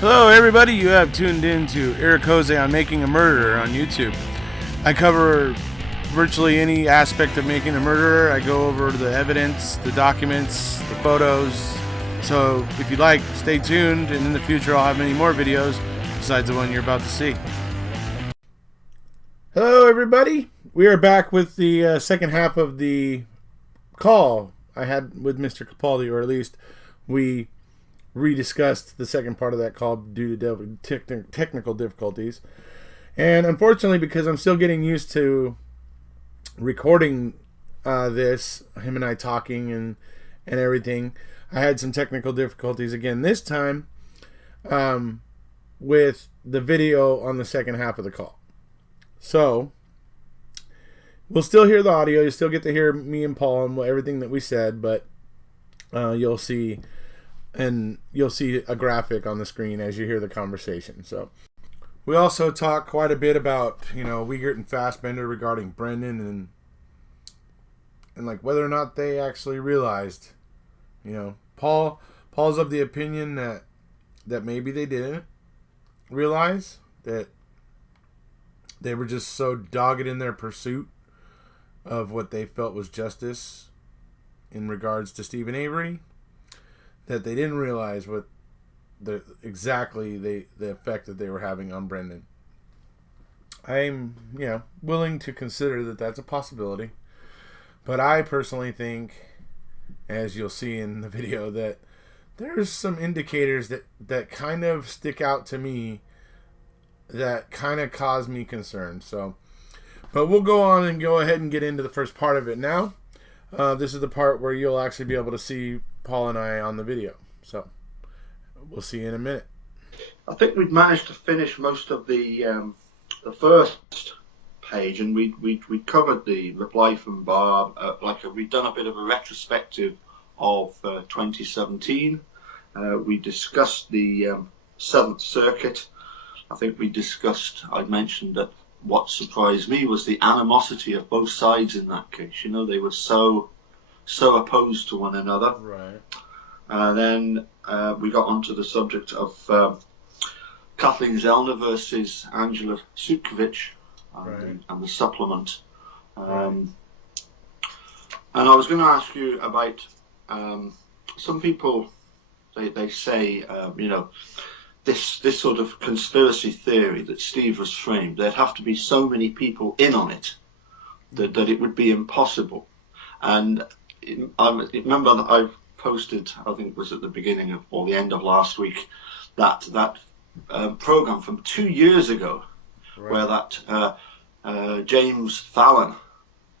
Hello, everybody. You have tuned in to Eric Jose on Making a Murderer on YouTube. I cover virtually any aspect of making a murderer. I go over the evidence, the documents, the photos. So if you like, stay tuned, and in the future I'll have many more videos besides the one you're about to see. Hello, everybody. We are back with the second half of the call I had with Mr. Capaldi, or at least we rediscussed the second part of that call due to technical difficulties. And unfortunately, because I'm still getting used to recording this, him and I talking and everything, I had some technical difficulties again this time with the video on the second half of the call. So we'll still hear the audio. You still get to hear me and Paul and everything that we said, but you'll see a graphic on the screen as you hear the conversation. So we also talk quite a bit about, Wiegert and Fassbender regarding Brendan and like whether or not they actually realized, Paul's of the opinion that maybe they didn't realize, that they were just so dogged in their pursuit of what they felt was justice in regards to Stephen Avery, that they didn't realize what the effect that they were having on Brendan. I'm, willing to consider that that's a possibility. But I personally think, as you'll see in the video, that there's some indicators that kind of stick out to me that kind of cause me concern. So, but we'll go on and go ahead and get into the first part of it now. This is the part where you'll actually be able to see Paul and I on the video. So we'll see you in a minute. I think we'd managed to finish most of the first page, and we covered the reply from Barb. We'd done a bit of a retrospective of 2017. We discussed the Seventh Circuit. I think I mentioned that what surprised me was the animosity of both sides in that case. They were so opposed to one another. Right. Then we got onto the subject of Kathleen Zellner versus Angela Sukovich and the supplement. And I was going to ask you about some people. They say this sort of conspiracy theory that Steve was framed. There'd have to be so many people in on it that it would be impossible. And I remember that I posted, I think it was at the beginning of or the end of last week, that program from 2 years ago, where that James Fallon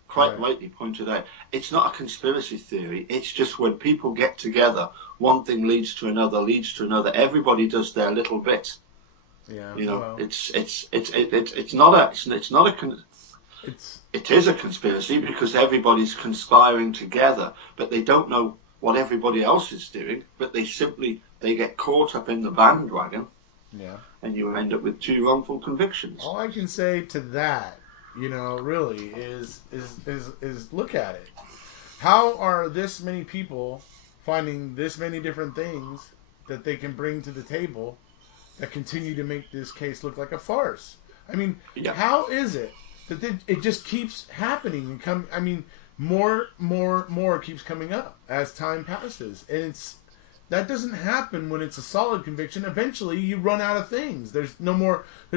quite rightly pointed out, it's not a conspiracy theory. It's just when people get together, one thing leads to another. Everybody does their little bit. Yeah. It is a conspiracy because everybody's conspiring together, but they don't know what everybody else is doing. But they get caught up in the bandwagon. Yeah. And you end up with 2 wrongful convictions. All I can say to that, really is look at it. How are this many people finding this many different things that they can bring to the table that continue to make this case look like a farce? I mean, How is it that it just keeps happening and more keeps coming up as time passes, and that doesn't happen when it's a solid conviction. Eventually, you run out of things. There's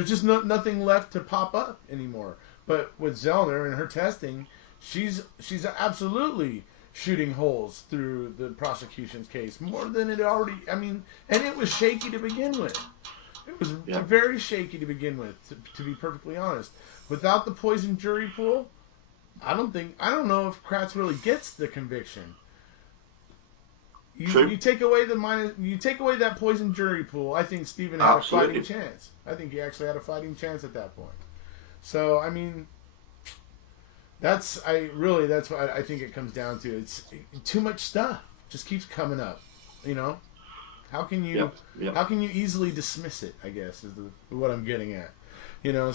just nothing left to pop up anymore. But with Zellner and her testing, she's absolutely shooting holes through the prosecution's case more than it already. And it was shaky to begin with. It was very shaky to begin with, to be perfectly honest. Without the poison jury pool, I don't know if Kratz really gets the conviction. You take away that poison jury pool, I think Stephen had a fighting chance. I think he actually had a fighting chance at that point. So that's what I think it comes down to. It's too much stuff just keeps coming up. How can you easily dismiss it? I guess is what I'm getting at.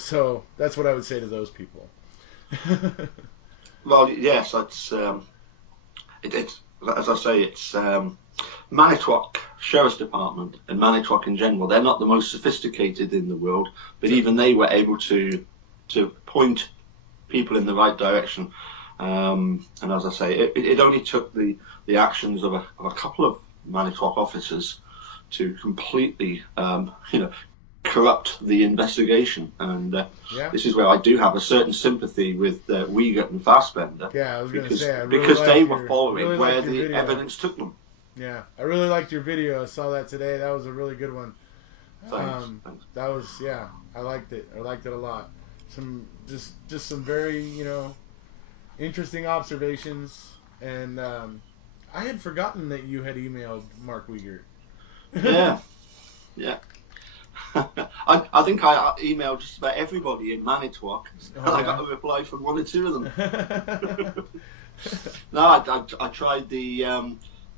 So that's what I would say to those people. Well, yes, it's as I say, it's Manitowoc Sheriff's Department and Manitowoc in general, they're not the most sophisticated in the world, but even they were able to point people in the right direction. And as I say, it only took the actions of a couple of Manitowoc officers to completely, corrupt the investigation. And this is where I do have a certain sympathy with Wiegert and Fassbender. Yeah, I was going to say, because they were following where the evidence took them. Yeah, I really liked your video. I saw that today. That was a really good one. Thanks. That was, I liked it. I liked it a lot. Some just some very, interesting observations. And I had forgotten that you had emailed Mark Wiegert. Yeah. I think I emailed just about everybody in Manitowoc, and I got a reply from one or two of them. No, I tried the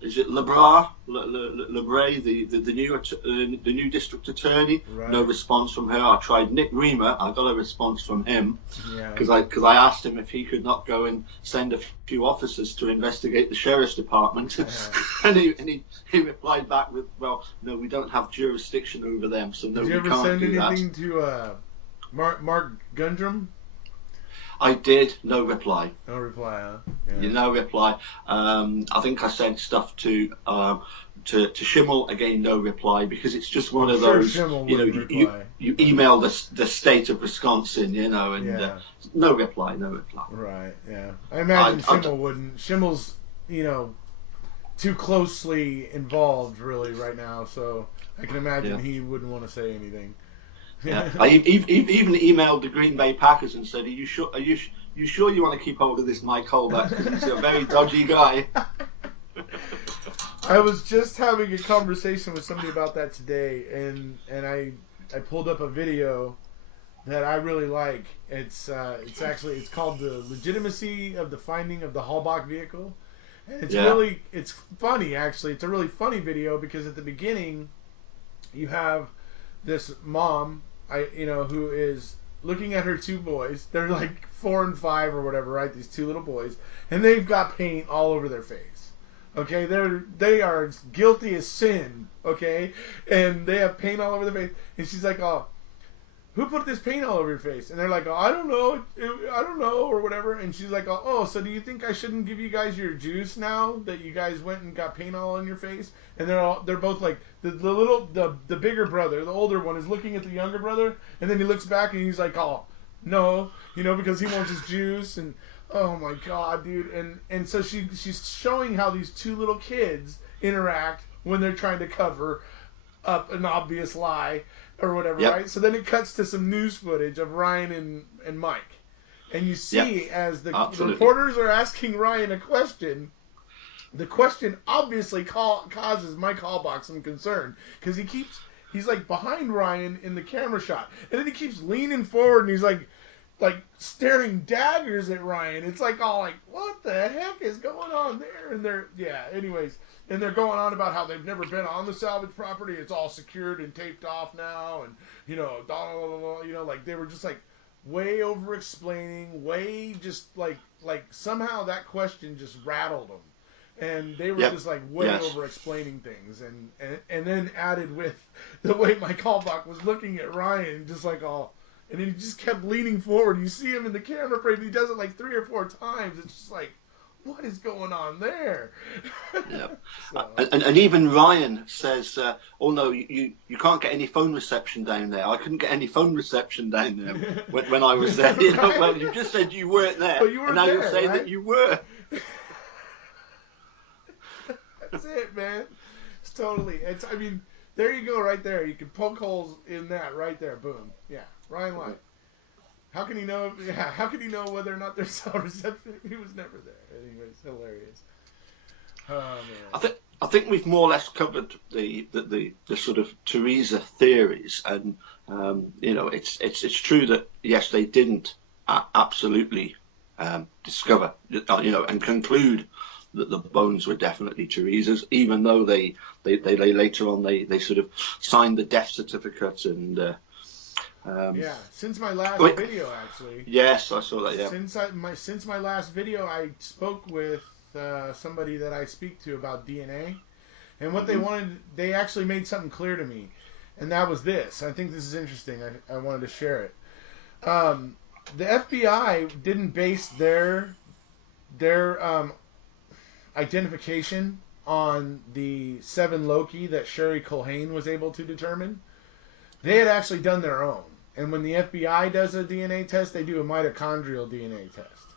is it Lebras, the new district attorney? Right. No response from her. I tried Nick Reamer. I got a response from him because I asked him if he could not go and send a few officers to investigate the sheriff's department, and he replied back with, "Well, no, we don't have jurisdiction over them, so no, we can't do that." Did you ever send anything to Mark Gundrum? I did. No reply. No reply, huh? Yeah. No reply. I think I sent stuff to Schimmel. Again, no reply, because it's just one of those. You email the state of Wisconsin, and no reply. Right. Yeah. I imagine Schimmel wouldn't. Schimmel's too closely involved really right now, so I can imagine he wouldn't want to say anything. Yeah, I even emailed the Green Bay Packers and said, "Are you sure? Are you sure you want to keep hold of this Mike Halbach? Because he's a very dodgy guy." I was just having a conversation with somebody about that today, and I pulled up a video that I really like. It's called "The Legitimacy of the Finding of the Halbach Vehicle," and it's funny actually. It's a really funny video because at the beginning you have this mom, who is looking at her two boys. They're like 4 and 5 or whatever, right? These two little boys, and they've got paint all over their face. Okay, they are as guilty as sin. Okay, and they have paint all over their face, and she's like, "Oh, who put this paint all over your face?" And they're like, "Oh, I don't know, or whatever." And she's like, "Oh, so do you think I shouldn't give you guys your juice now that you guys went and got paint all on your face?" And they're both like, the bigger brother, the older one, is looking at the younger brother, and then he looks back and he's like, "Oh, no," because he wants his juice. And oh my God, dude. And so she's showing how these two little kids interact when they're trying to cover up an obvious lie or whatever, right? So then it cuts to some news footage of Ryan and Mike. And you see as the reporters are asking Ryan a question, the question obviously causes Mike Halbach some concern, because he's like behind Ryan in the camera shot, and then he keeps leaning forward and he's like staring daggers at Ryan. It's like all like, what the heck is going on there? And and they're going on about how they've never been on the salvage property. It's all secured and taped off now, and like they were just like way over explaining, way just like somehow that question just rattled them. And they were just like way over explaining things, and then added with the way Mike Halbach was looking at Ryan, just like all, and then he just kept leaning forward. You see him in the camera frame. He does it like 3 or 4 times. It's just like, what is going on there? And even Ryan says, "Oh no, you can't get any phone reception down there. I couldn't get any phone reception down there when I was there." Right? Well, you just said you weren't there, but you weren't and now there, you're saying right? that you were. That's it, man. It's totally. I mean, there you go, right there. You can poke holes in that right there. Boom. Yeah, Ryan lied. How can he know? Yeah, how can he know whether or not there's cell reception? He was never there. Anyways, hilarious. Oh man. I think we've more or less covered the sort of Teresa theories, and it's true that yes, they didn't absolutely discover and conclude that the bones were definitely Teresa's, even though they later on they sort of signed the death certificate and. Since my last video, actually. Yes, I saw that. Yeah. Since my last video, I spoke with somebody that I speak to about DNA, And what they wanted, they actually made something clear to me, and that was this. I think this is interesting. I wanted to share it. The FBI didn't base their identification on the 7 loci that Sherry Culhane was able to determine. They had actually done their own. And when the FBI does a DNA test, they do a mitochondrial DNA test,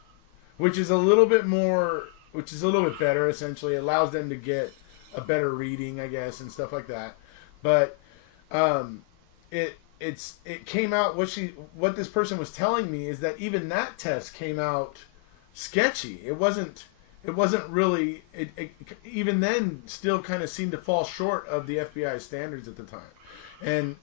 which is a little bit better, essentially. It allows them to get a better reading, I guess, and stuff like that. But it came out, what this person was telling me is that even that test came out sketchy. It wasn't really, even then still kind of seemed to fall short of the FBI standards at the time. And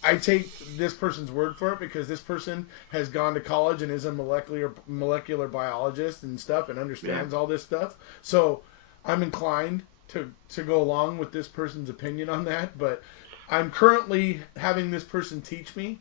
I take this person's word for it because this person has gone to college and is a molecular biologist and stuff and understands all this stuff. So I'm inclined to go along with this person's opinion on that, but I'm currently having this person teach me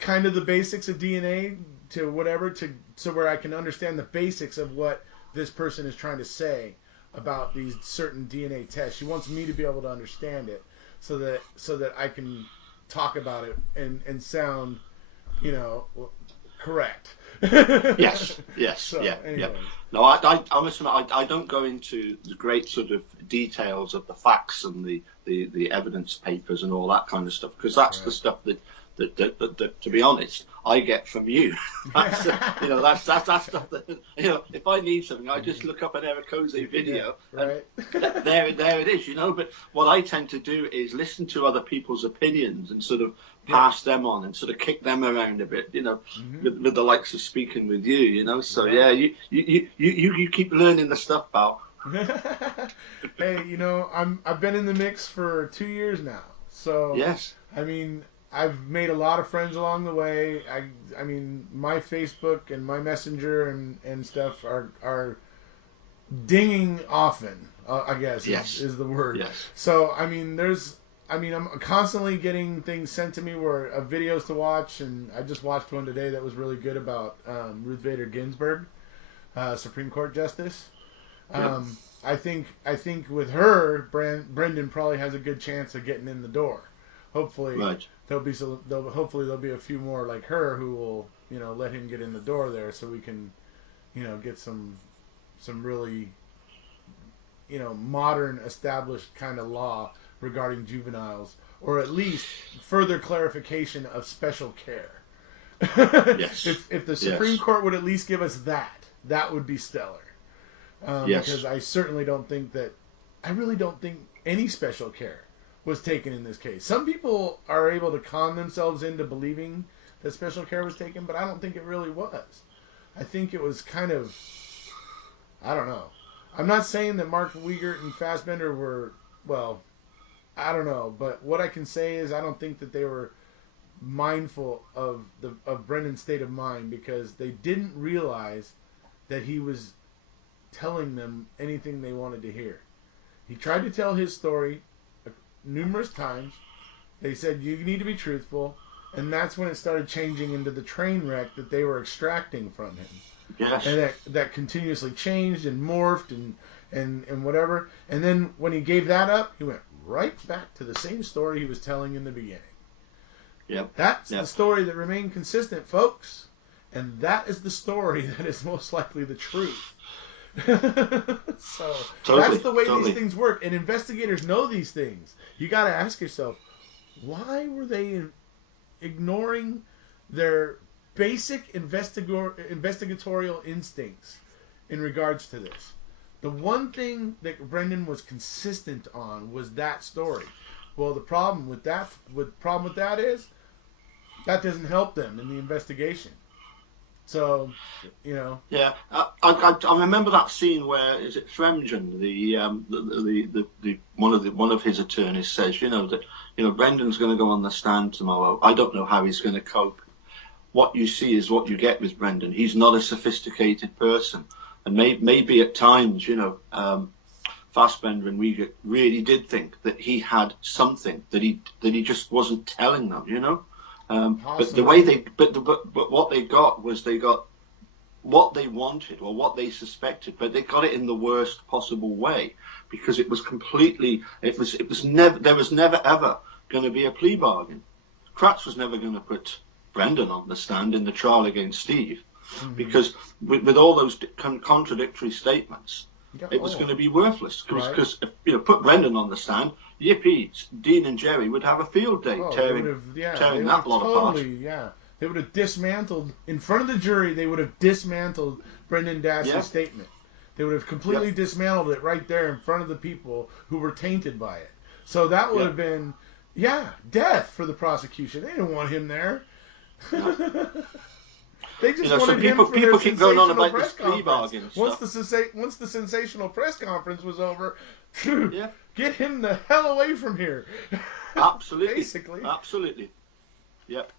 kind of the basics of DNA so where I can understand the basics of what this person is trying to say about these certain DNA tests. She wants me to be able to understand it so that I can talk about it and sound, correct. Yes. So, yeah. anyways. No, I don't go into the great sort of details of the facts and the evidence papers and all that kind of stuff, because that's the stuff that, to be honest, I get from you. That's stuff that, if I need something, I just look up an Ericose video, right. and there it is, But what I tend to do is listen to other people's opinions and sort of pass them on and sort of kick them around a bit, with the likes of speaking with you, So you keep learning the stuff, pal. Hey, I've been in the mix for 2 years now, so yes. I mean, I've made a lot of friends along the way. I mean, my Facebook and my Messenger and stuff are dinging often. I guess is the word. Yes. So I'm constantly getting things sent to me where videos to watch, and I just watched one today that was really good about Ruth Bader Ginsburg, Supreme Court Justice. I think with her, Brendan probably has a good chance of getting in the door. Hopefully, right. There'll be a few more like her who will, let him get in the door there, so we can, get some really, modern, established kind of law regarding juveniles, or at least further clarification of special care. Yes. If the Supreme Court would at least give us that would be stellar. Because I certainly don't think I really don't think any special care was taken in this case. Some people are able to con themselves into believing that special care was taken, but I don't think it really was. I think it was kind of, I don't know. I'm not saying that Mark Wiegert and Fassbender were, I don't know, but what I can say is I don't think that they were mindful of Brendan's state of mind, because they didn't realize that he was telling them anything they wanted to hear. He tried to tell his story numerous times. They said, you need to be truthful, and that's when it started changing into the train wreck that they were extracting from him. Yes. And that continuously changed and morphed and whatever. And then when he gave that up, he went right back to the same story he was telling in the beginning. Yep. That's the story that remained consistent, folks. And that is the story that is most likely the truth. So that's the way these things work, and investigators know these things. You got to ask yourself, why were they ignoring their basic investigatorial instincts in regards to this? The one thing that Brendan was consistent on was that story. Well, the problem with that is that doesn't help them in the investigation. So, Yeah, I remember that scene where, is it Fremgen, the one of his attorneys says, that Brendan's going to go on the stand tomorrow. I don't know how he's going to cope. What you see is what you get with Brendan. He's not a sophisticated person, and maybe at times, Fassbender and Wiegert really did think that he had something that he just wasn't telling them, But the way but what they got was they got what they wanted or what they suspected, but they got it in the worst possible way, because it was completely, it was never, there was never ever going to be a plea bargain. Kratz was never going to put Brendan on the stand in the trial against Steve, because with all those contradictory statements, it was going to be worthless. Because put Brendan on the stand, yippee, Dean and Jerry would have a field day tearing that lot apart. Yeah. They would have dismantled, in front of the jury, they would have dismantled Brendan Dassey's statement. They would have completely dismantled it right there in front of the people who were tainted by it. So that would have been, death for the prosecution. They didn't want him there. No. They just wanted people, him for people their keep going on sensational about press this plea bargain conference. Once the sensational press conference was over, get him the hell away from here. Absolutely. Basically. Absolutely. Yep.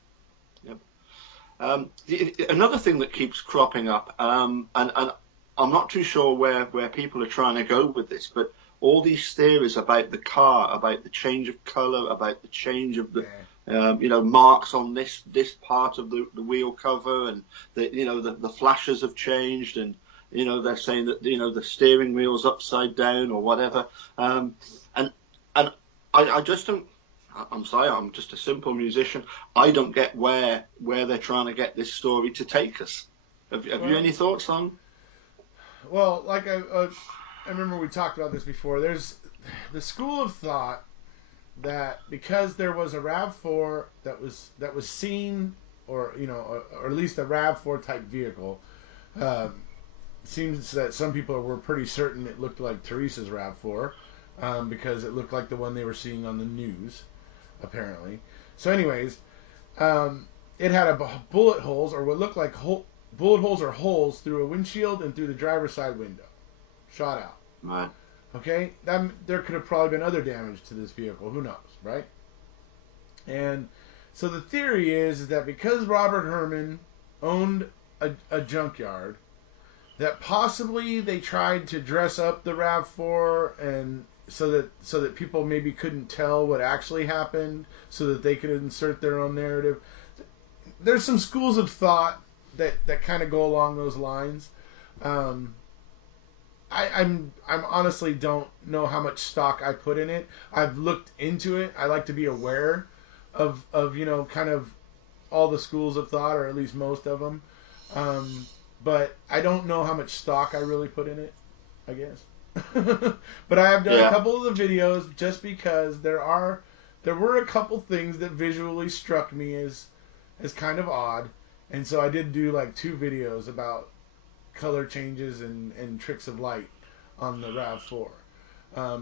Another thing that keeps cropping up, and I'm not too sure where people are trying to go with this, but all these theories about the car, about the change of colour, about the change of the marks on this part of the wheel cover, and the flashes have changed, and they're saying that the steering wheel's upside down or whatever, and I just don't. I'm sorry, I'm just a simple musician. I don't get where they're trying to get this story to take us. Have you any thoughts on? Well, like I remember we talked about this before. There's the school of thought that because there was a RAV4 that was seen, or at least a RAV4 type vehicle, seems that some people were pretty certain it looked like Teresa's RAV4 because it looked like the one they were seeing on the news. Apparently. So anyways, it had bullet holes, or what looked like bullet holes or holes through a windshield and through the driver's side window. Shot out. Right. Okay? There could have probably been other damage to this vehicle. Who knows, right? And so the theory is that because Robert Herman owned a junkyard, that possibly they tried to dress up the RAV4 and so that people maybe couldn't tell what actually happened, so that they could insert their own narrative. There's some schools of thought that kind of go along those lines. I'm honestly don't know how much stock I put in it. I've looked into it. I like to be aware of kind of all the schools of thought, or at least most of them. But I don't know how much stock I really put in it, I guess. But I have done a couple of the videos just because there were a couple things that visually struck me as kind of odd, and so I did do like 2 videos about color changes and tricks of light on the RAV4.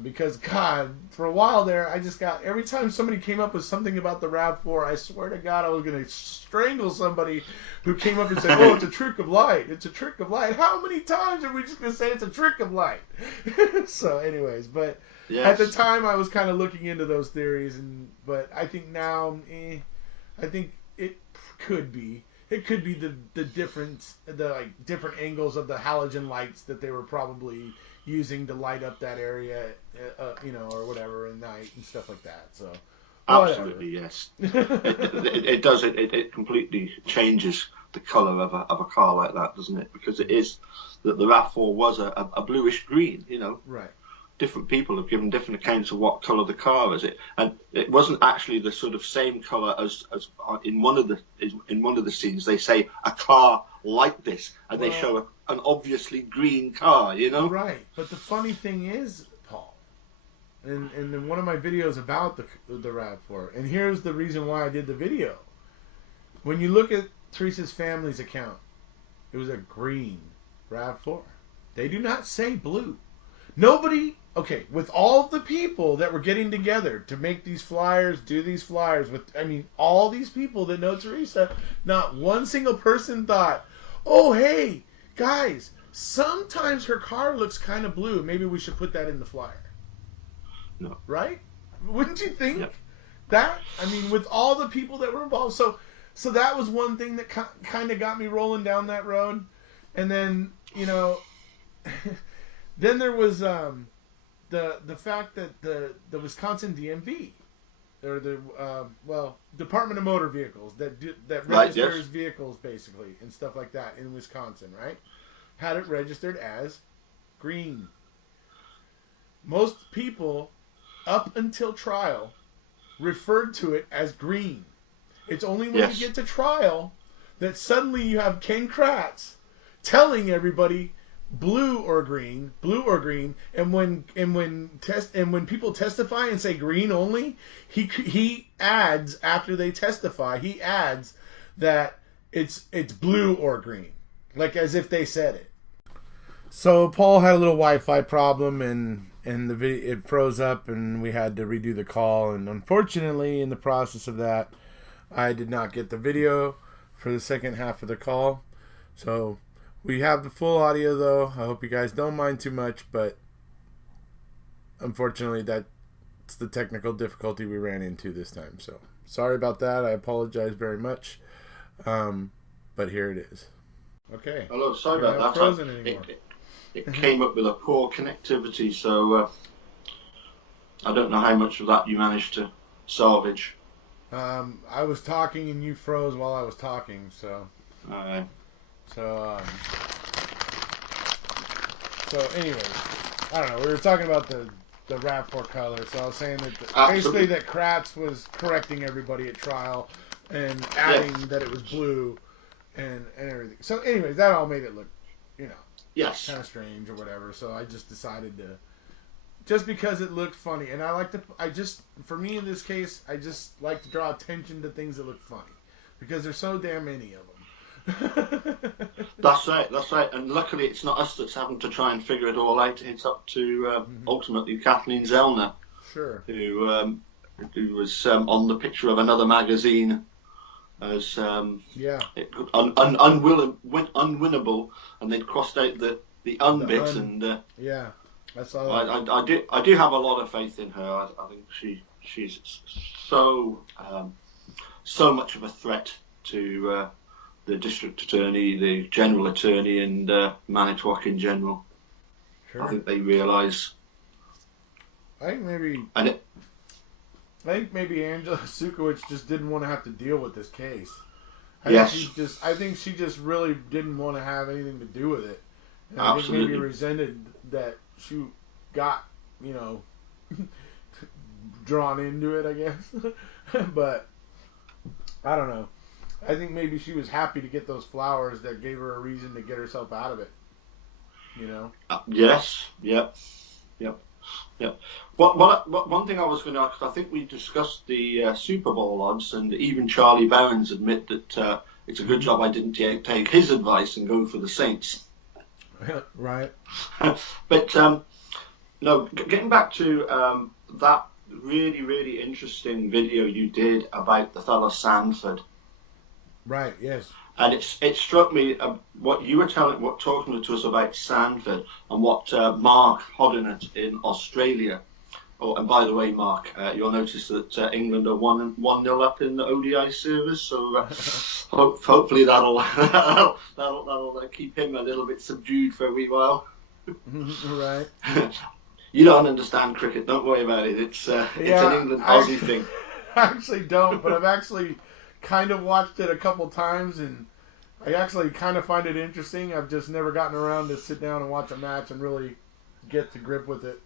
Because God, for a while there, I just got, every time somebody came up with something about the RAV4, I swear to God I was going to strangle somebody who came up and said, "Oh, it's a trick of light. It's a trick of light." How many times are we just going to say it's a trick of light? So, anyways, but at the time I was kind of looking into those theories, but I think now, I think it could be. It could be the different angles of the halogen lights that they were probably using to light up that area, or whatever at night and stuff like that. So, absolutely, yes. It does. It completely changes the color of a car like that, doesn't it? Because it is that the RAV4 was a bluish green. Right. Different people have given different accounts of what colour the car is. And it wasn't actually the sort of same colour as in one of the scenes. They say a car like this, and they show an obviously green car. Right. But the funny thing is, Paul, and in one of my videos about the RAV4, and here's the reason why I did the video. When you look at Teresa's family's account, it was a green RAV4. They do not say blue. Nobody. Okay, with all the people that were getting together to make these flyers, do these flyers, all these people that know Teresa, not one single person thought, "Oh, hey, guys, sometimes her car looks kind of blue. Maybe we should put that in the flyer." No. Right? Wouldn't you think that? With all the people that were involved. So that was one thing that kind of got me rolling down that road. And then, then there was... the fact that the Wisconsin DMV Department of Motor Vehicles that Right, registers yes. vehicles basically and stuff like that in Wisconsin, right? Had it registered as green. Most people up until trial referred to it as green. It's only when you Yes. get to trial that suddenly you have Ken Kratz telling everybody blue or green, and when people testify and say green only, he adds after they testify, he adds that it's blue or green, like as if they said it. So Paul had a little Wi-Fi problem, and the video it froze up, and we had to redo the call. And unfortunately, in the process of that, I did not get the video for the second half of the call. So we have the full audio, though. I hope you guys don't mind too much, but unfortunately, that's the technical difficulty we ran into this time. So sorry about that. I apologize very much, but here it is. Okay. Hello, sorry You're about not that. frozen anymore. It came up with a poor connectivity, so I don't know how much of that you managed to salvage. I was talking and you froze while I was talking, so. So anyways, I don't know. We were talking about the RAV4 color, so I was saying that basically that Kratz was correcting everybody at trial and adding that it was blue and everything. So anyways, that all made it look, Yes. kind of strange or whatever. So I just decided to, just because it looked funny, and for me in this case, I just like to draw attention to things that look funny because there's so damn many of them. That's right. And luckily, it's not us that's having to try and figure it all out. It's up to ultimately Kathleen Zellner, sure, who was on the picture of another magazine as unwinnable, and they'd crossed out the bits, and I saw that. I do have a lot of faith in her. I think she's so much of a threat to the district attorney, the general attorney, and Manitowoc in general. Sure. I think they realise. I think maybe Angela Sukowicz just didn't want to have to deal with this case. I think she just really didn't want to have anything to do with it. And I think maybe resented that she got, drawn into it, I guess. But I don't know. I think maybe she was happy to get those flowers that gave her a reason to get herself out of it. Yes. Yep. One thing I was going to ask, I think we discussed the Super Bowl odds, and even Charlie Barron's admit that it's a good job I didn't take his advice and go for the Saints. Right. But no, getting back to that really, really interesting video you did about the fellow Sanford. Right. Yes. And it struck me what you were talking to us about Sanford and what Mark Hodinett in Australia. Oh, and by the way, Mark, you'll notice that England are 1-0 up in the ODI service, so hopefully that'll keep him a little bit subdued for a wee while. Right. You don't understand cricket. Don't worry about it. It's an England Aussie thing. I actually don't, but I've actually kind of watched it a couple times, and I actually kind of find it interesting. I've just never gotten around to sit down and watch a match and really get to grip with it.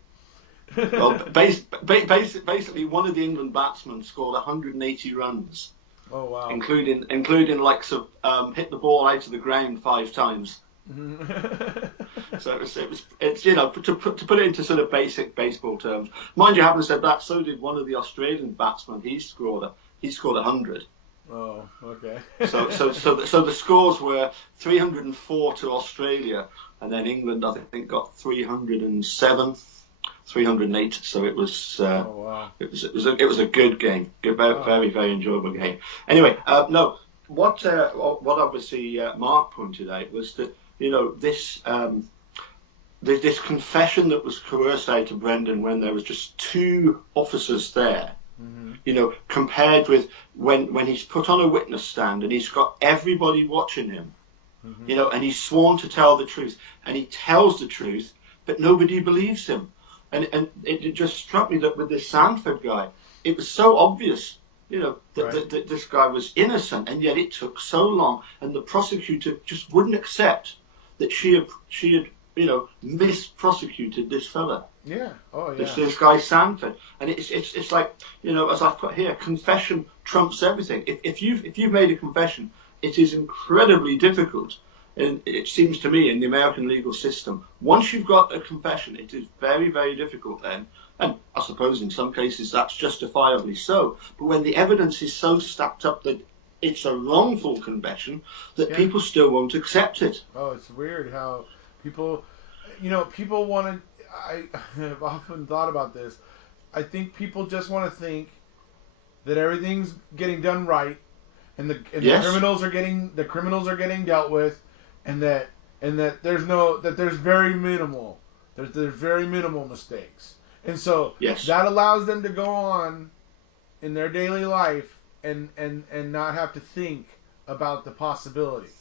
Well, basically, one of the England batsmen scored 180 runs. Oh wow! Including likes of hit the ball out of the ground 5 times. So it's to put it into sort of basic baseball terms. Mind you, having said that, so did one of the Australian batsmen. He scored 100. Oh, okay. So the scores were 304 to Australia, and then England I think got 307, 308. So it was it was a good game, very very enjoyable game. Anyway, no, what obviously Mark pointed out was that this confession that was coerced out of Brendan when there was just 2 officers there. Mm-hmm. Compared with when he's put on a witness stand and he's got everybody watching him, mm-hmm. And he's sworn to tell the truth and he tells the truth, but nobody believes him. And it just struck me that with this Sanford guy, it was so obvious, that this guy was innocent, and yet it took so long, and the prosecutor just wouldn't accept that she had misprosecuted this fella. Yeah. Oh, yeah. This guy Sanford, and it's like, as I've put here, confession trumps everything. If you've made a confession, it is incredibly difficult. And it seems to me in the American legal system, once you've got a confession, it is very, very difficult then. And I suppose in some cases that's justifiably so. But when the evidence is so stacked up that it's a wrongful confession, that people still won't accept it. Oh, it's weird how people want to. I have often thought about this. I think people just want to think that everything's getting done right, and the criminals are getting dealt with. And that there's very minimal mistakes, and so that allows them to go on in their daily life and not have to think about the possibility.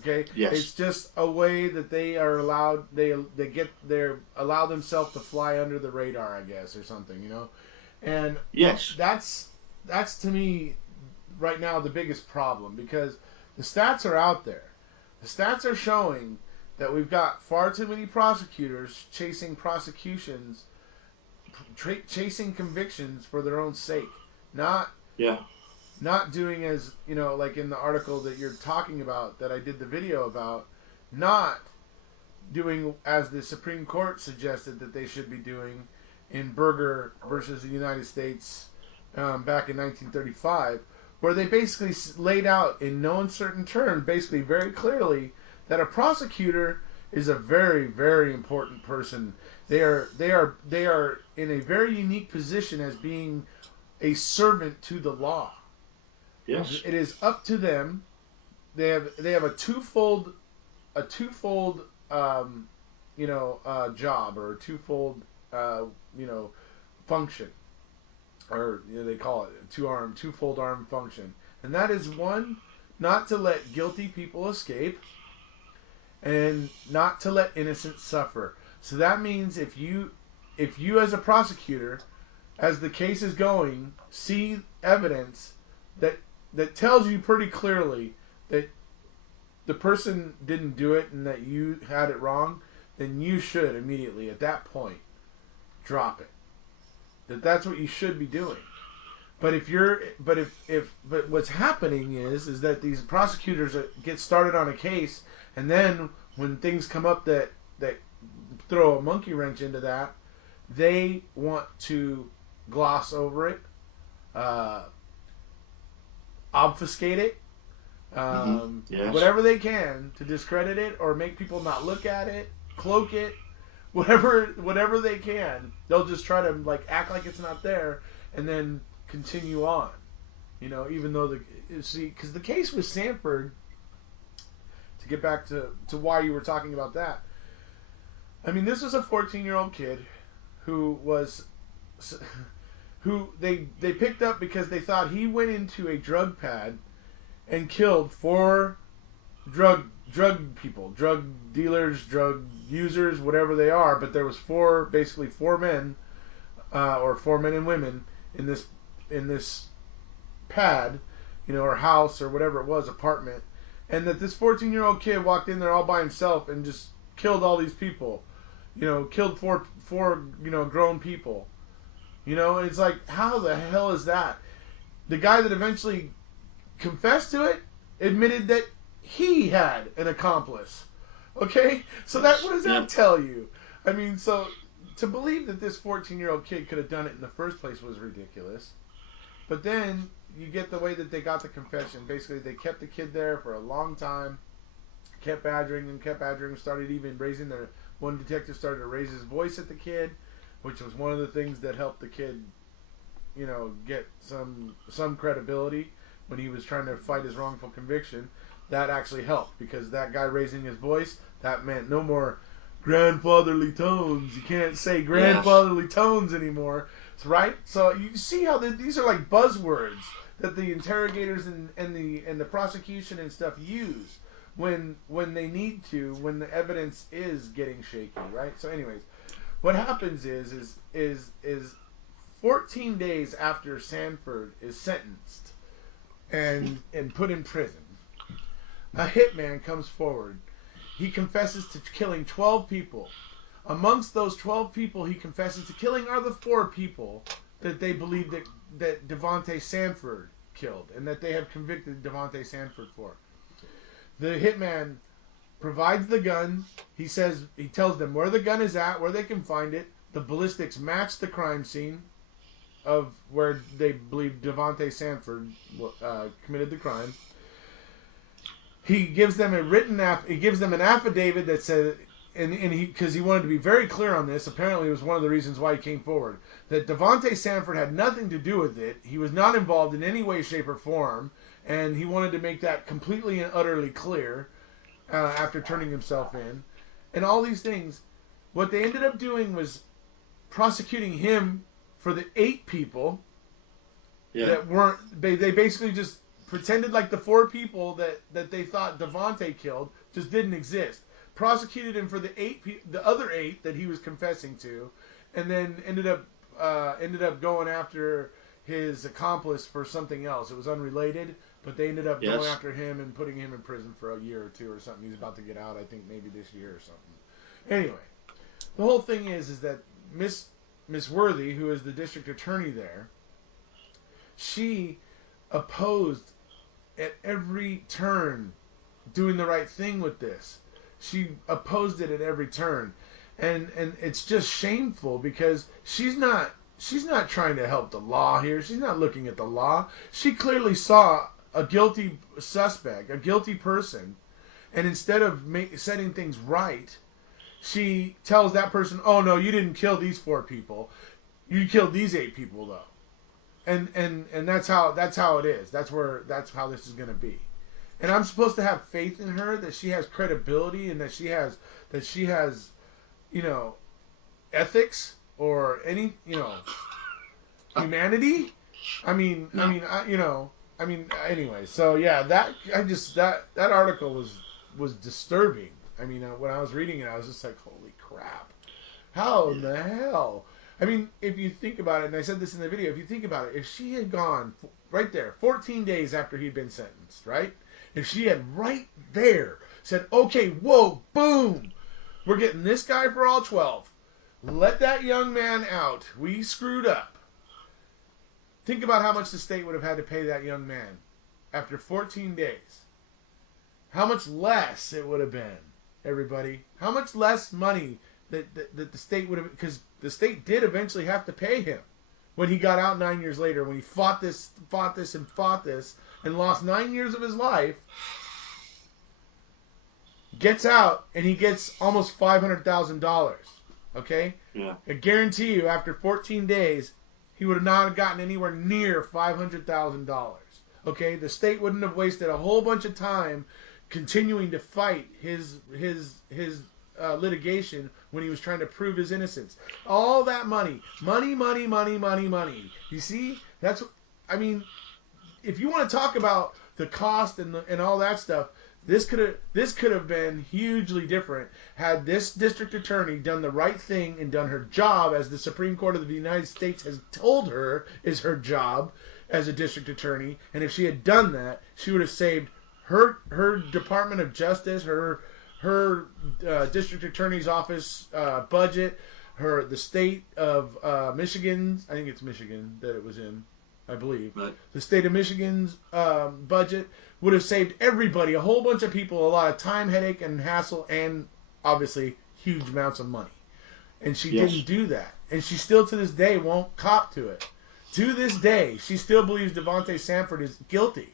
Okay, it's just a way that they are allowed they allow themselves to fly under the radar, I guess, or something, and that's to me right now the biggest problem, because the stats are out there. The stats are showing that we've got far too many prosecutors chasing prosecutions, chasing convictions for their own sake. Not doing as, like in the article that you're talking about, that I did the video about, not doing as the Supreme Court suggested that they should be doing in Berger versus the United States back in 1935, where they basically laid out in no uncertain terms, basically very clearly, that a prosecutor is a very, very important person. They are in a very unique position as being a servant to the law. Yes. It is up to them. They have a twofold job, or a twofold function. Or they call it a twofold arm function. And that is, one, not to let guilty people escape, and not to let innocents suffer. So that means if you as a prosecutor, as the case is going, see evidence that tells you pretty clearly that the person didn't do it and that you had it wrong, then you should immediately at that point drop it. That's what you should be doing. But what's happening is that these prosecutors get started on a case, and then when things come up that throw a monkey wrench into that, they want to gloss over it, obfuscate it, whatever they can to discredit it or make people not look at it, cloak it. Whatever they can, they'll just try to act like it's not there, and then continue on. Even though because the case with Sanford, to get back to why you were talking about that. I mean, this was a 14-year-old kid who they picked up because they thought he went into a drug pad and killed 4 drug people, drug dealers, drug users, whatever they are. But there was 4 men, or 4 men and women in this pad, or house or whatever it was, apartment, and that this 14-year-old kid walked in there all by himself and just killed all these people, killed four grown people. It's like, how the hell is that? The guy that eventually confessed to it admitted that he had an accomplice. Okay? So what does that tell you? I mean, so to believe that this 14-year-old kid could have done it in the first place was ridiculous. But then you get the way that they got the confession. Basically, they kept the kid there for a long time, kept badgering him, started even raising one detective started to raise his voice at the kid, which was one of the things that helped the kid, get some credibility when he was trying to fight his wrongful conviction. That actually helped, because that guy raising his voice, that meant no more grandfatherly tones. You can't say grandfatherly tones anymore, right? So you see how these are like buzzwords that the interrogators and the prosecution and stuff use when they need to, when the evidence is getting shaky, right? So anyways, what happens is 14 days after Sanford is sentenced and put in prison, a hitman comes forward. He confesses to killing 12 people. Amongst those 12 people he confesses to killing are the 4 people that they believe that Devante Sanford killed and that they have convicted Devante Sanford for. The hitman provides the gun. He tells them where the gun is at, where they can find it. The ballistics match the crime scene of where they believe Devante Sanford committed the crime. He gives them an affidavit that says, and because he wanted to be very clear on this, apparently it was one of the reasons why he came forward, that Devante Sanford had nothing to do with it. He was not involved in any way, shape, or form, and he wanted to make that completely and utterly clear after turning himself in. And all these things, what they ended up doing was prosecuting him for the 8 people that weren't. They basically just pretended like the 4 people that they thought Devante killed just didn't exist. Prosecuted him for the other 8 that he was confessing to, and then ended up going after his accomplice for something else. It was unrelated, but they ended up going after him and putting him in prison for a year or 2 or something. He's about to get out, I think, maybe this year or something. Anyway, the whole thing is that Miss Worthy, who is the district attorney there, she opposed at every turn doing the right thing with this. She opposed it at every turn, and it's just shameful because she's not trying to help the law here. She's not looking at the law. She clearly saw a guilty suspect, a guilty person, and instead of setting things right, she tells that person, "Oh no, you didn't kill these 4 people. You killed these 8 people though." And that's how it is. That's how this is going to be. And I'm supposed to have faith in her, that she has credibility and that she has, ethics or any, humanity. Anyway. So yeah, that article was disturbing. I mean, when I was reading it, I was just like, holy crap. How in the hell? I mean, if you think about it, and I said this in the video, if you think about it, if she had gone right there, 14 days after he'd been sentenced, right? If she had right there said, okay, whoa, boom, we're getting this guy for all 12. Let that young man out. We screwed up. Think about how much the state would have had to pay that young man after 14 days. How much less it would have been, everybody. How much less money that the state would have, because the state did eventually have to pay him when he got out 9 years later, when he fought this, and lost 9 years of his life, gets out, and he gets almost $500,000. Okay? Yeah. I guarantee you, after 14 days, he would have not gotten anywhere near $500,000. Okay? The state wouldn't have wasted a whole bunch of time continuing to fight his litigation when he was trying to prove his innocence. All that money. You see? That's, I mean, if you want to talk about the cost and all that stuff, this could have been hugely different had this district attorney done the right thing and done her job as the Supreme Court of the United States has told her is her job as a district attorney. And if she had done that, she would have saved her Department of Justice, her district attorney's office budget, the state of Michigan. I think it's Michigan that it was in. I believe. Right. The state of Michigan's budget would have saved everybody, a whole bunch of people, a lot of time, headache, and hassle, and obviously huge amounts of money. And she didn't do that. And she still to this day won't cop to it. To this day, she still believes Devante Sanford is guilty.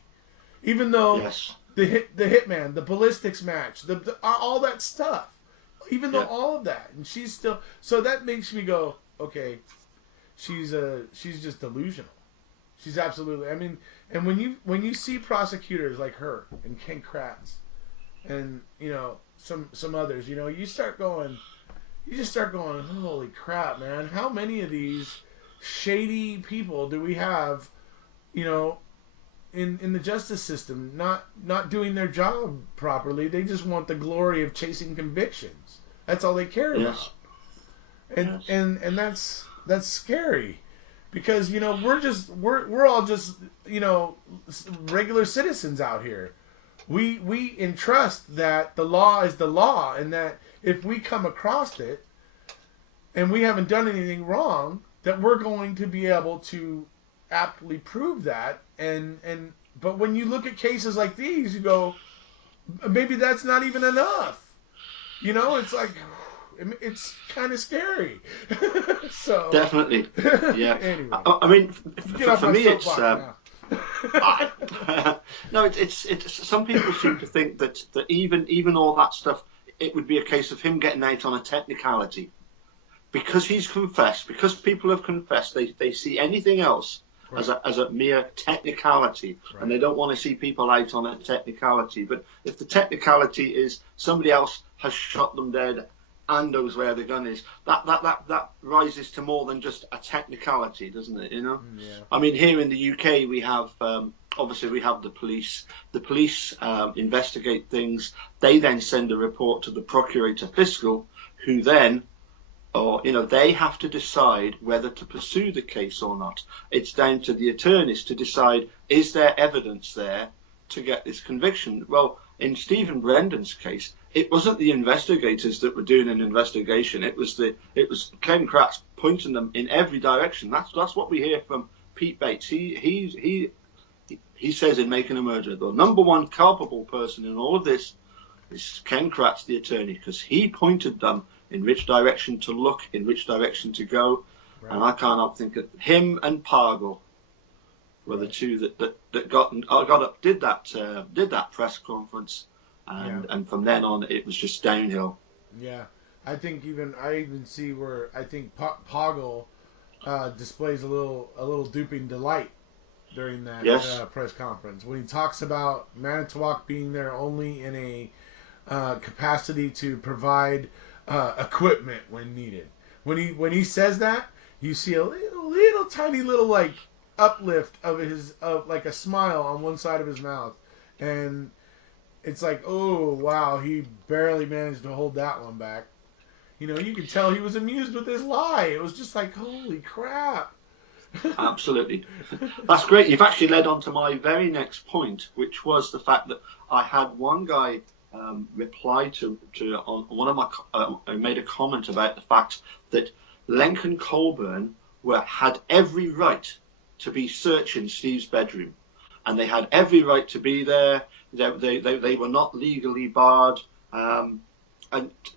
Even though the hitman, the ballistics match, the all that stuff. Even though all of that. And she's still... So that makes me go, okay, she's just delusional. She's absolutely. I mean, and when you see prosecutors like her and Ken Kratz, and some others, you just start going, holy crap, man! How many of these shady people do we have, in the justice system, not doing their job properly? They just want the glory of chasing convictions. That's all they care about. and Yes. and that's scary, because we're all just regular citizens out here. We entrust that the law is the law, and that if we come across it and we haven't done anything wrong, that we're going to be able to aptly prove that. And but when you look at cases like these, you go, maybe that's not even enough. It's like, it's kind of scary. So Definitely. Yeah. anyway, I mean, get off for my me, it's soapbox now. no, it's. Some people seem to think that even all that stuff, it would be a case of him getting out on a technicality, because he's confessed. Because people have confessed, they see anything else Right. as a mere technicality, Right. and they don't want to see people out on a technicality. But if the technicality is somebody else has shot them dead and knows where the gun is, that rises to more than just a technicality, doesn't it? Yeah. I mean, here in the UK, we have obviously we have the police. The police investigate things. They then send a report to the Procurator Fiscal, who then, they have to decide whether to pursue the case or not. It's down to the attorneys to decide, is there evidence there to get this conviction? Well, in Stephen Brendan's case, it wasn't the investigators that were doing an investigation. It was Ken Kratz pointing them in every direction. That's what we hear from Pete Bates. He says in Making a Murderer, the number one culpable person in all of this is Ken Kratz, the attorney, because he pointed them in which direction to look, in which direction to go. Right. And I can't help think that him and Pargo were the two that got up, did that press conference, and from then on it was just downhill. Yeah, I even see where I think Poggle displays a little duping delight during that press conference when he talks about Manitowoc being there only in a capacity to provide equipment when needed. When he says that, you see a little tiny little like uplift of like a smile on one side of his mouth, and it's like, oh wow, he barely managed to hold that one back. You could tell he was amused with his lie. It was just like, holy crap. Absolutely. That's great. You've actually led on to my very next point, which was the fact that I had one guy reply to on one of my made a comment about the fact that Lenk and Colburn had every right to be searching Steve's bedroom, and they had every right to be there. They were not legally barred, and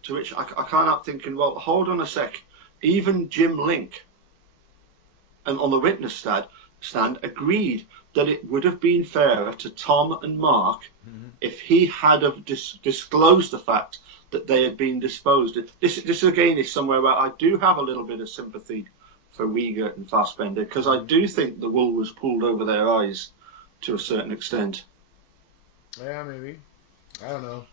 to which I can't help thinking, well, hold on a sec. Even Jim Link, and on the witness stand, agreed that it would have been fairer to Tom and Mark if he had have disclosed the fact that they had been disposed of. This again is somewhere where I do have a little bit of sympathy for Wiegert and Fassbender, because I do think the wool was pulled over their eyes to a certain extent. Yeah, maybe. I don't know.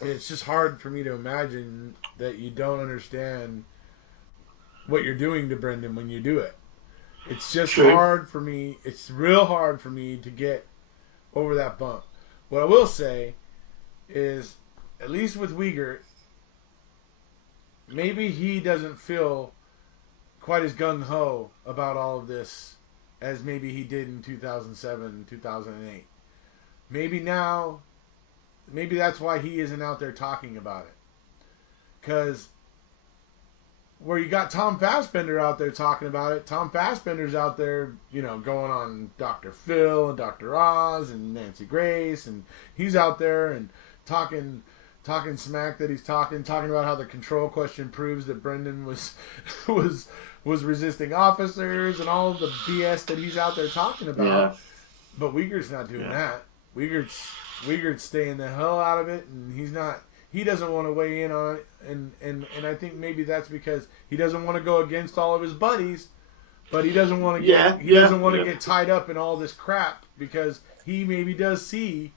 It's just hard for me to imagine that you don't understand what you're doing to Brendan when you do it. It's just hard for me. It's real hard for me to get over that bump. What I will say is, at least with Wiegert, maybe he doesn't feel quite as gung-ho about all of this as maybe he did in 2007, 2008. Maybe that's why he isn't out there talking about it. Because where you got Tom Fassbender out there talking about it, Tom Fassbender's out there, going on Dr. Phil and Dr. Oz and Nancy Grace, and he's out there and talking smack that he's talking about how the control question proves that Brendan was resisting officers and all of the BS that he's out there talking about. Yeah. But Wiegert's not doing that. Wiegert's staying the hell out of it, and he doesn't want to weigh in on it, and I think maybe that's because he doesn't want to go against all of his buddies, but he doesn't want to get tied up in all this crap, because he maybe does see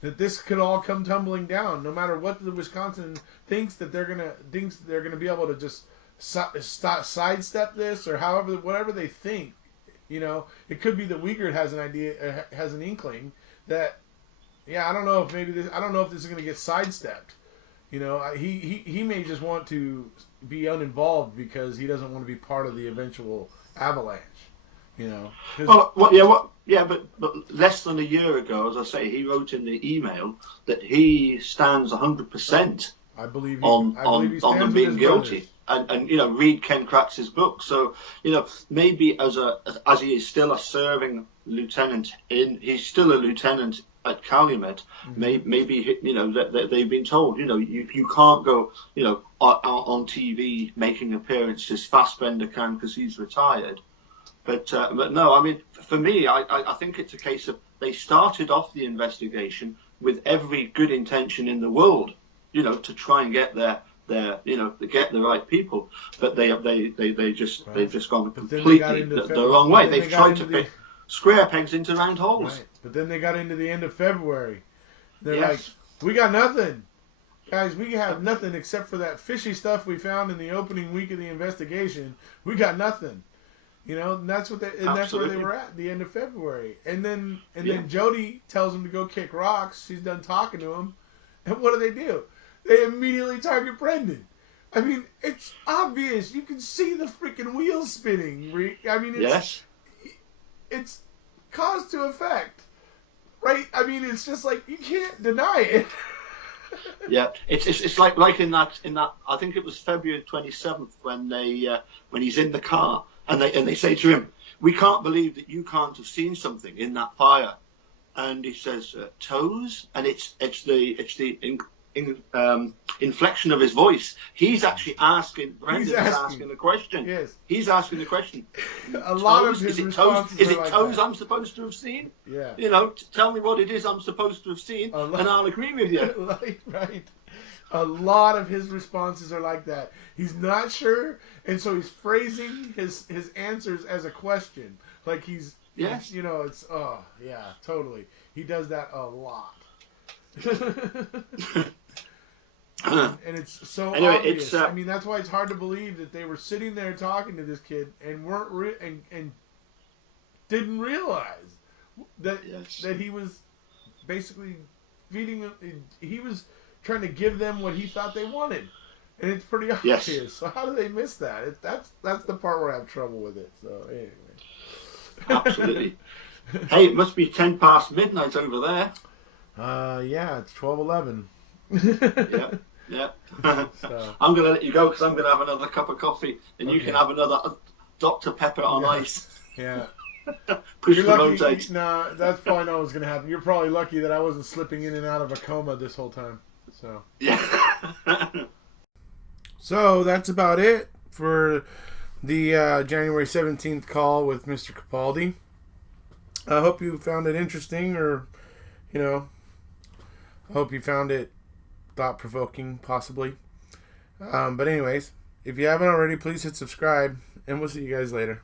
that this could all come tumbling down, no matter what the Wisconsin thinks that they're gonna be able to just sidestep this, or whatever they think. It could be that Wiegert has an idea, has an inkling that, I don't know if this is going to get sidestepped. You know, he may just want to be uninvolved because he doesn't want to be part of the eventual avalanche. You know. But less than a year ago, as I say, he wrote in the email that he stands 100%. I believe on them being guilty. And read Ken Kratz's book. So maybe as he is still a serving lieutenant he's still a lieutenant at Calumet. Mm-hmm. Maybe that they've been told you can't go on TV making appearances. Fassbender can because he's retired. But no, I mean, for me, I think it's a case of they started off the investigation with every good intention in the world, to try and get to get the right people, but they've just gone completely the wrong way. They've tried to fit square pegs into round holes. Right. But then they got into the end of February. They're like, we got nothing. Guys, we have nothing except for that fishy stuff we found in the opening week of the investigation. We got nothing. And that's what that's where they were at the end of February. And then Jody tells them to go kick rocks. She's done talking to him. And what do? They immediately target Brendan. I mean, it's obvious. You can see the freaking wheels spinning. I mean, it's cause to effect, right? I mean, it's just like you can't deny it. Yeah, it's like in that I think it was February 27th when he's in the car and they say to him, "We can't believe that you can't have seen something in that fire," and he says, "Toes," and it's the inflection of his voice. He's actually asking. Brendan's asking the question. Yes. He's asking the question. A lot of his responses Is it like toes that. I'm supposed to have seen? Yeah. Tell me what it is I'm supposed to have seen, and I'll agree with you. Right. A lot of his responses are like that. He's not sure, and so he's phrasing his answers as a question. Like he's. Yes. It's totally. He does that a lot. And it's so obvious. I mean, that's why it's hard to believe that they were sitting there talking to this kid and weren't and didn't realize that he was basically feeding them. He was trying to give them what he thought they wanted, and it's pretty obvious. Yes. So how do they miss that? That's the part where I have trouble with it. So anyway. Absolutely. Hey, it must be 10 past midnight over there. Yeah, it's 12:11. Yeah. So. I'm going to let you go because I'm going to have another cup of coffee, and you can have another Dr. Pepper on ice. Yeah. Push You're the lucky. rotate. Nah, that's probably not what's going to happen. You're probably lucky that I wasn't slipping in and out of a coma this whole time. So. Yeah. So that's about it for the January 17th call with Mr. Capaldi. I hope you found it interesting, or, I hope you found it thought-provoking, possibly. But anyways, if you haven't already, please hit subscribe, and we'll see you guys later.